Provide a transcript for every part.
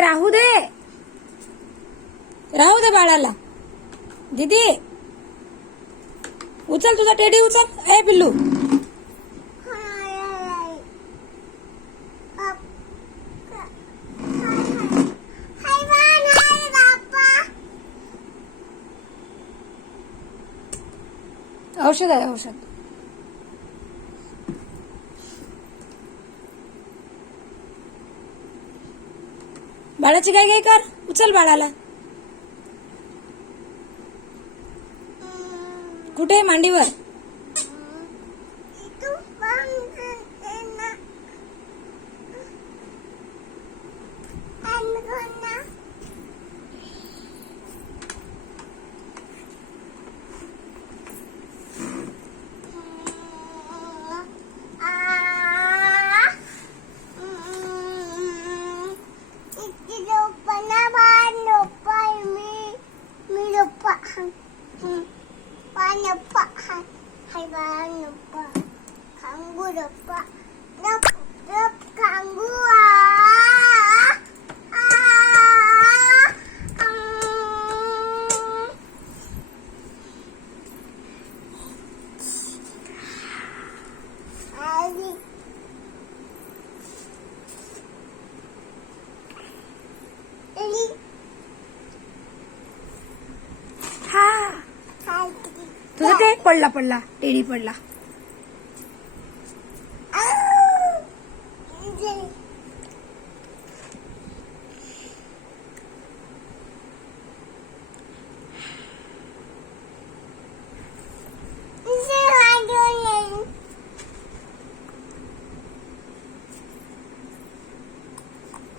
राहू दे बाळाला. दीदी उचल तुझा टेडी उचल. ए पिल्लू औषध आहे औषध. बाळाची काय काय कर. उचल बाळाला. कुठे मांडीवर. तुझा ते पडला टेडी पडला.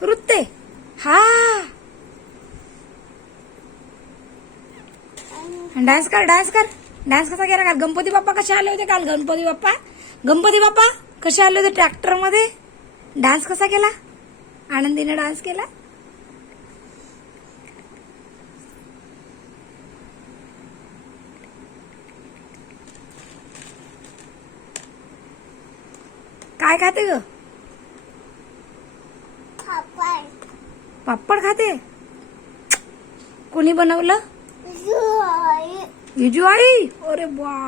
रुत्ते हा डान्स कर. डान्स कसा केला काल. गणपती बाप्पा कसे आले होते काल. गणपती बाप्पा कसे आले होते ट्रॅक्टर मध्ये. डान्स कसा केला. आनंदीने डान्स केला. काय खाते ग. पापड खाते. कोणी बनवलं. विजू आई. अरे वा.